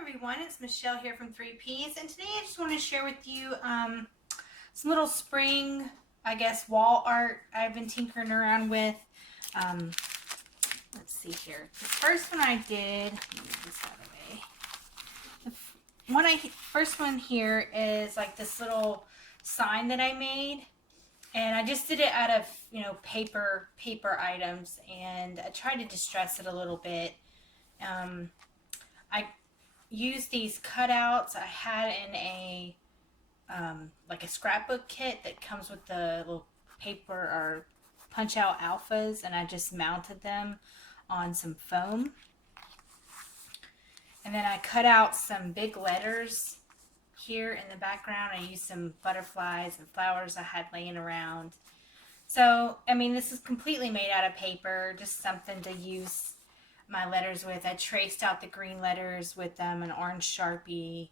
Everyone, it's Michelle here from 3Ps, and today I just want to share with you some little spring, I guess, wall art I've been tinkering around with. Let's see here. The first one I did, let me move this out of the way. First one here is like this little sign that I made, and I just did it out of paper items, and I tried to distress it a little bit. I used these cutouts I had in a like a scrapbook kit that comes with the little paper or punch out alphas, and I just mounted them on some foam. And then I cut out some big letters here in the background. I used some butterflies and flowers I had laying around. So, I mean, this is completely made out of paper, just something to use my letters with. I traced out the green letters with an orange Sharpie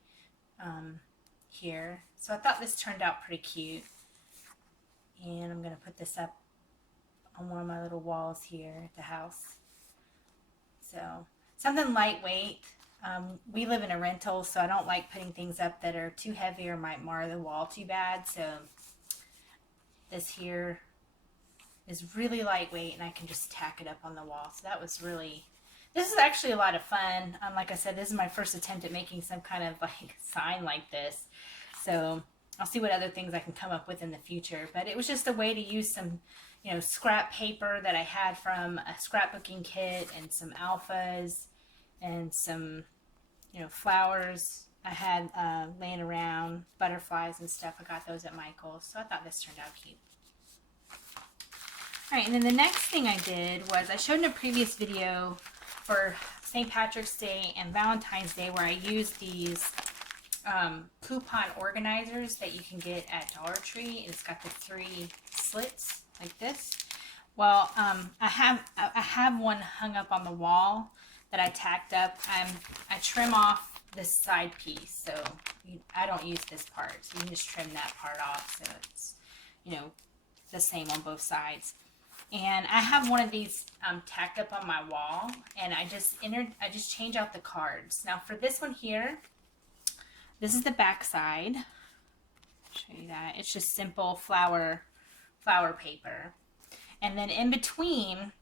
here. So I thought this turned out pretty cute. And I'm going to put this up on one of my little walls here at the house. So something lightweight. We live in a rental, so I don't like putting things up that are too heavy or might mar the wall too bad. So this here is really lightweight, and I can just tack it up on the wall. So that was really... This is actually a lot of fun. Like I said, this is my first attempt at making some kind of like sign like this. So I'll see what other things I can come up with in the future. But it was just a way to use some, scrap paper that I had from a scrapbooking kit, and some alphas and some, flowers I had laying around, butterflies and stuff. I got those at Michael's. So I thought this turned out cute. All right, and then the next thing I did was I showed in a previous video for St. Patrick's Day and Valentine's Day where I used these coupon organizers that you can get at Dollar Tree. It's got the 3 slits like this. Well, I have one hung up on the wall that I tacked up. I trim off this side piece, so I don't use this part. So you can just trim that part off so it's the same on both sides. And I have one of these tacked up on my wall, and I just change out the cards. Now for this one here, this is the back side. Show you that. It's just simple flower paper. And then in between,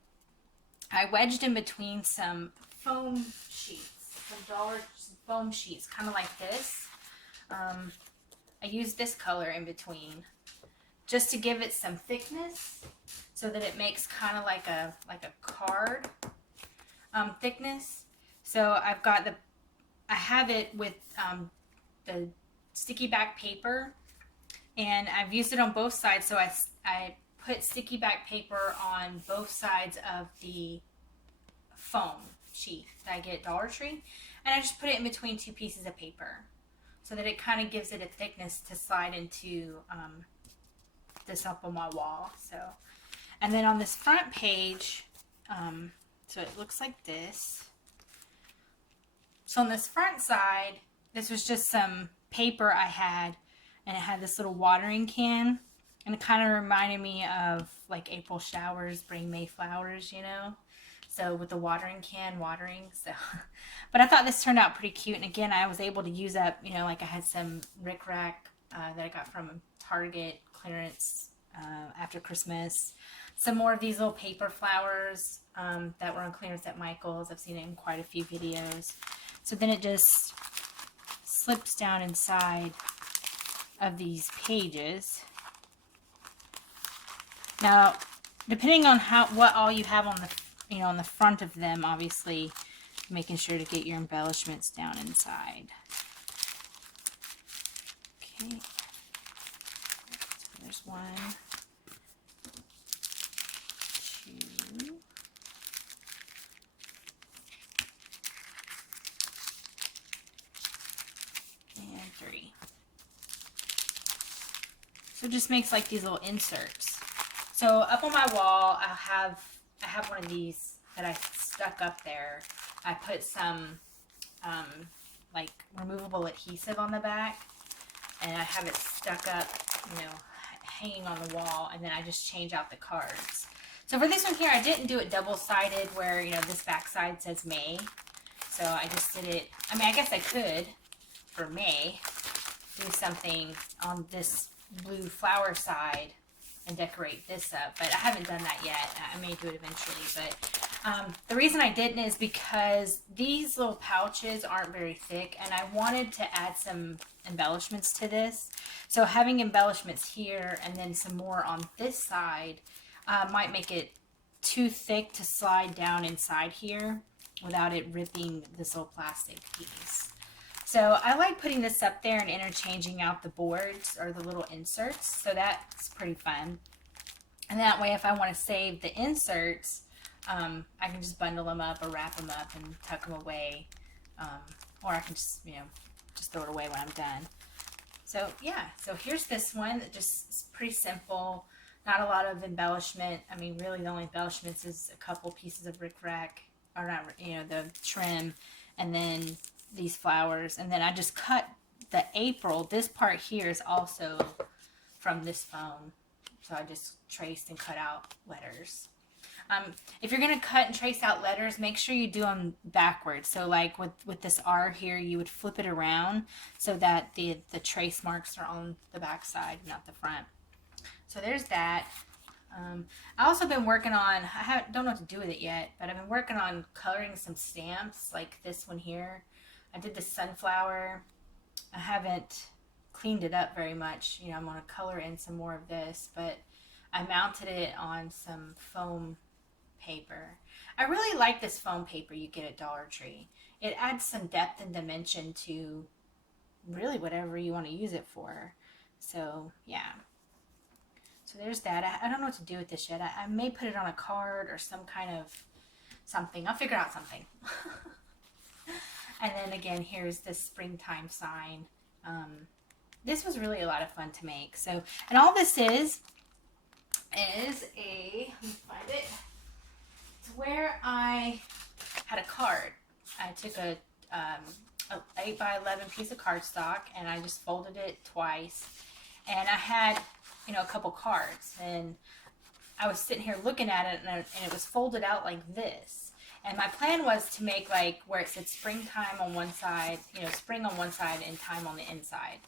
I wedged in between some foam sheets, some dollar foam sheets, kind of like this. I used this color in between just to give it some thickness, so that it makes kind of like a card thickness. So I have it with the sticky back paper, and I've used it on both sides. So I put sticky back paper on both sides of the foam sheet that I get at Dollar Tree, and I just put it in between 2 pieces of paper so that it kind of gives it a thickness to slide into this up on my wall. So, and then on this front page, so it looks like this. So on this front side, this was just some paper I had, and it had this little watering can, and it kind of reminded me of like April showers bring May flowers, so with the watering can watering. So but I thought this turned out pretty cute, and again, I was able to use up, like I had some rickrack that I got from Target clearance after Christmas. Some more of these little paper flowers that were on clearance at Michael's. I've seen it in quite a few videos. So then it just slips down inside of these pages. Now, depending on what all you have on the on the front of them, obviously making sure to get your embellishments down inside. Okay. So there's 1, 2, and 3. So it just makes like these little inserts. So up on my wall, I have one of these that I stuck up there. I put some like removable adhesive on the back, and I have it stuck up, hanging on the wall, and then I just change out the cards. So for this one here, I didn't do it double-sided where, this back side says May. So I just did it. I mean, I guess I could, for May, do something on this blue flower side and decorate this up, but I haven't done that yet. I may do it eventually, but the reason I didn't is because these little pouches aren't very thick, and I wanted to add some embellishments to this. So having embellishments here and then some more on this side might make it too thick to slide down inside here without it ripping this little plastic piece. So I like putting this up there and interchanging out the boards or the little inserts. So that's pretty fun. And that way, if I want to save the inserts, I can just bundle them up or wrap them up and tuck them away. Or I can just, just throw it away when I'm done. So yeah, so here's this one that just is pretty simple. Not a lot of embellishment. I mean, really the only embellishments is a couple pieces of rickrack, or not, the trim, and then these flowers, and then I just cut the April. This part here is also from this foam, so I just traced and cut out letters. If you're gonna cut and trace out letters, make sure you do them backwards. So like with this R here, you would flip it around so that the trace marks are on the back side, not the front. So there's that. I also been working on, don't know what to do with it yet, but I've been working on coloring some stamps like this one here. I did the sunflower. I haven't cleaned it up very much. I'm going to color in some more of this, but I mounted it on some foam paper. I really like this foam paper you get at Dollar Tree. It adds some depth and dimension to really whatever you want to use it for. So yeah. So there's that. I don't know what to do with this yet. I may put it on a card or some kind of something. I'll figure out something. And then again, here's the springtime sign. This was really a lot of fun to make. So, and all this is a, let me find it. It's where I had a card. I took a 8x11 piece of cardstock and I just folded it twice. And I had, a couple cards, and I was sitting here looking at it, and it was folded out like this. And my plan was to make like where it said springtime on one side, spring on one side and time on the inside.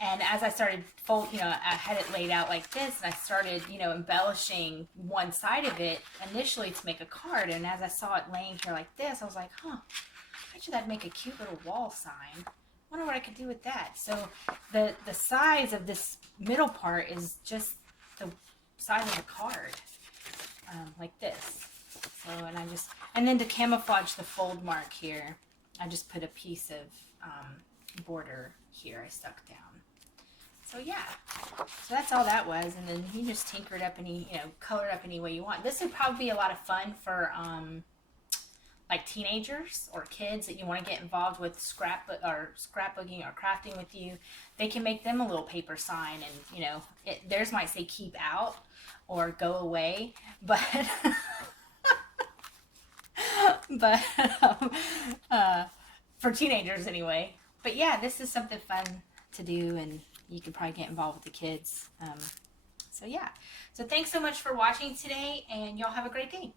And as I started I had it laid out like this, and I started, embellishing one side of it initially to make a card. And as I saw it laying here like this, I was like, I bet you that'd make a cute little wall sign. Wonder what I could do with that. So the size of this middle part is just the size of the card, like this. So, and then to camouflage the fold mark here, I just put a piece of border here I stuck down. So yeah, so that's all that was. And then you just tinker it up color it up any way you want. This would probably be a lot of fun for like teenagers or kids that you want to get involved with scrapbooking or crafting with you. They can make them a little paper sign, and theirs might say keep out or go away, but for teenagers anyway. But yeah, this is something fun to do, and you could probably get involved with the kids. So yeah, so thanks so much for watching today, and y'all have a great day.